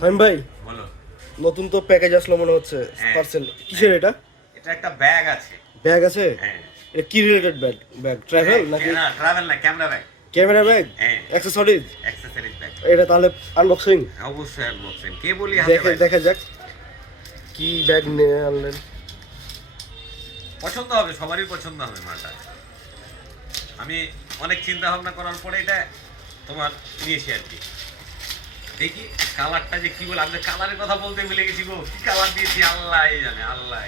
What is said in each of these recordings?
সাইম ভাই, বলো। নতুন তো প্যাকেজ আসলো মনে হচ্ছে, পার্সেল কিসের এটা? এটা একটা ব্যাগ আছে। ব্যাগ আছে? হ্যাঁ। এটা কি রিলেটেড ব্যাগ? ব্যাগ ট্রাভেল নাকি? না, ট্রাভেল না, ক্যামেরা ব্যাগ। Camera bag? হ্যাঁ। অ্যাকসেসরিজ? Accessories bag. এটা তাহলে আনবক্সিং অবশ্যই আনবক্সিং। কে বলি হাতে ভাই? দেখা যাক কি ব্যাগ নিয়ে আনলেন। পছন্দ হবে, সবারই পছন্দ হবে মালটা। আমি অনেক চিন্তা ভাবনা করার পরে এটা তোমার নিয়েছি আর কি। দেখি কালারটা যে কি বলে, আমি কালারের কথা বলতে ভুলে গেছি গো। কি কালার দিয়েছি আল্লাহ জানে, আল্লাহ।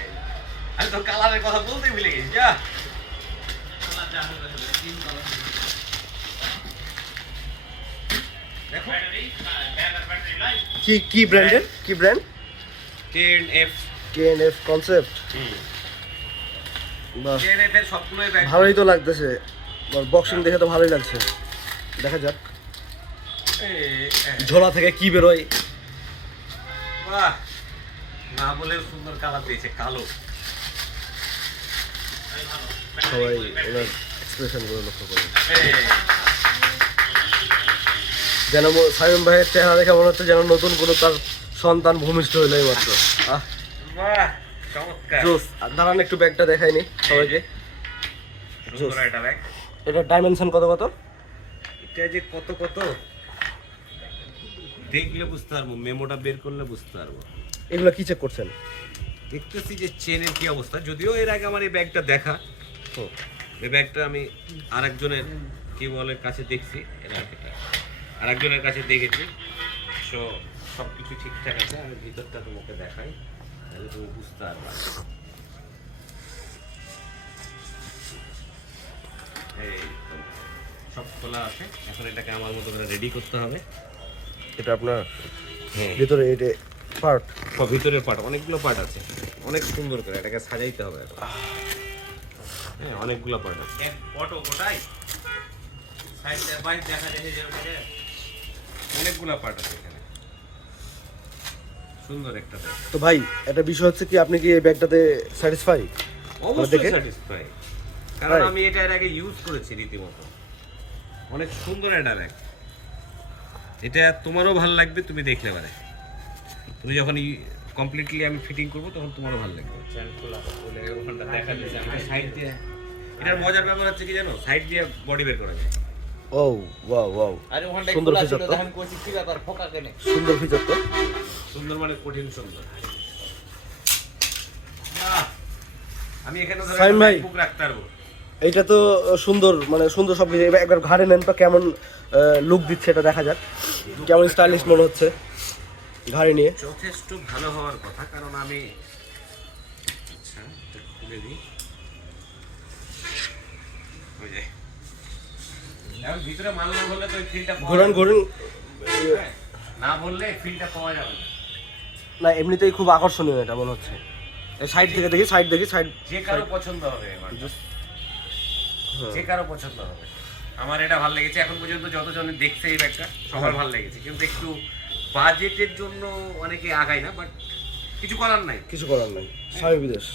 আমি তো কালারের কথা বলতে ভুলে গেছি। যা দেখো কি ব্র্যান্ডের? কি ব্র্যান্ড? KNF। KNF concept. বাহ, KNF এর সবগুলোই ব্যাগ। ভালোই তো লাগতেছে, বক্সিং দেখে তো ভালোই লাগছে। দেখা যাক ঝোলা থেকে কি বেরোয়। বাহ, না বলেও সুন্দর কালার দিয়েছে, কালো। সবাই ওনার এক্সপ্রেশন গুলো লক্ষ্য করে, যেন সাইম ভাইয়ের চেহারা দেখে মনে হচ্ছে যেন নতুন কোনো তার সন্তান ভূমিষ্ঠ হইলো মাত্র। বাহ, চমৎকার। জোস। আর দাঁড়ান একটু ব্যাগটা দেখাইনি সবাইকে। সুন্দর একটা ব্যাগ। এটা ডাইমেনশন কত কত? এটা যে কত কত দেখলে বুঝতে পারবো, মেমোটা বের করলে বুঝতে পারবো। এগুলো কি চেক করছেন? দেখতেছি যে চেনের কি অবস্থা, যদিও এর আগে আমার এই ব্যাগটা দেখা। তো এই ব্যাগটা আমি আরেকজনের কি বলে কাছে দেখছি, আরেকজনের কাছে দেখেছি। সো সব কিছু ঠিকঠাক আছে। আমি ভিতরটা তোমাকে দেখাই, তাহলে তুমি বুঝতে পারবা। এই তো সব খোলা আছে। এখন এটাকে আমার মতো করে রেডি করতে হবে। এটা আপনার হ্যাঁ, ভিতরে এটা পার্ট, ভিতরের পার্ট, অনেকগুলো পার্ট আছে। অনেক সুন্দর করে এটাকে সাজাইতে হবে। হ্যাঁ, অনেকগুলো পার্ট আছে। এক ফটো গোটাই সাইডে বাইরে দেখা যায় যে অনেকগুলো পার্ট আছে এখানে। সুন্দর একটা ব্যাগ। তো ভাই একটা বিষয় হচ্ছে কি, আপনি কি এই ব্যাগটাতে স্যাটিসফাই? অবশ্যই স্যাটিসফাই, কারণ আমি এটা এর আগে ইউজ করেছি রীতিমতো। অনেক সুন্দর একটা ব্যাগ। এটা তোমারও ভালো লাগবে, তুমি দেখলে পারে। তুমি যখন কমপ্লিটলি আমি ফিটিং করব তখন তোমারও ভালো লাগবে। সাইড দিয়ে এটার মজার ব্যাপার হচ্ছে কি জানো, সাইড দিয়ে বডি বের করা যায়। ও ওয়াও ওয়াও, সুন্দর ফিচার তো। সুন্দর ফিচার তো। সুন্দর মানে কঠিন সুন্দর। আমি এখানে সাইম ভাই, বুক রাখতে পারবো। এইটা তো সুন্দর, মানে সুন্দর সব কিছু। একবার ঘাড়ে নেন তো কেমন লুক দিচ্ছে, এটা দেখা যাক কেমন স্টাইলিশ মনে হচ্ছে ঘাড়ে নিয়ে। যথেষ্ট ভালো হওয়ার কথা, কারণ আমি আচ্ছা এটা খুলে দিই। ওই যে এখন ভিতরে মাল না ভরলে তো ওই ফিলটা ঘোরান ঘোরান, না ভরলে ফিলটা পাওয়া যাবে না। না এমনিতেই খুব আকর্ষণীয় এটা মনে হচ্ছে। এই সাইড থেকে দেখি, সাইড দেখি, সাইড যে কারো পছন্দ হবে, যে কারো পছন্দ হবে। আমার এটা ভালো লেগেছে। এখন পর্যন্ত যতজন দেখছে এই ব্যাগটা সবার ভালো লেগেছে, কিন্তু একটু বাজেটের জন্য অনেকে আগায় না, বাট কিছু করার নাই। কিছু করার নাই, স্বামী বিদেশ।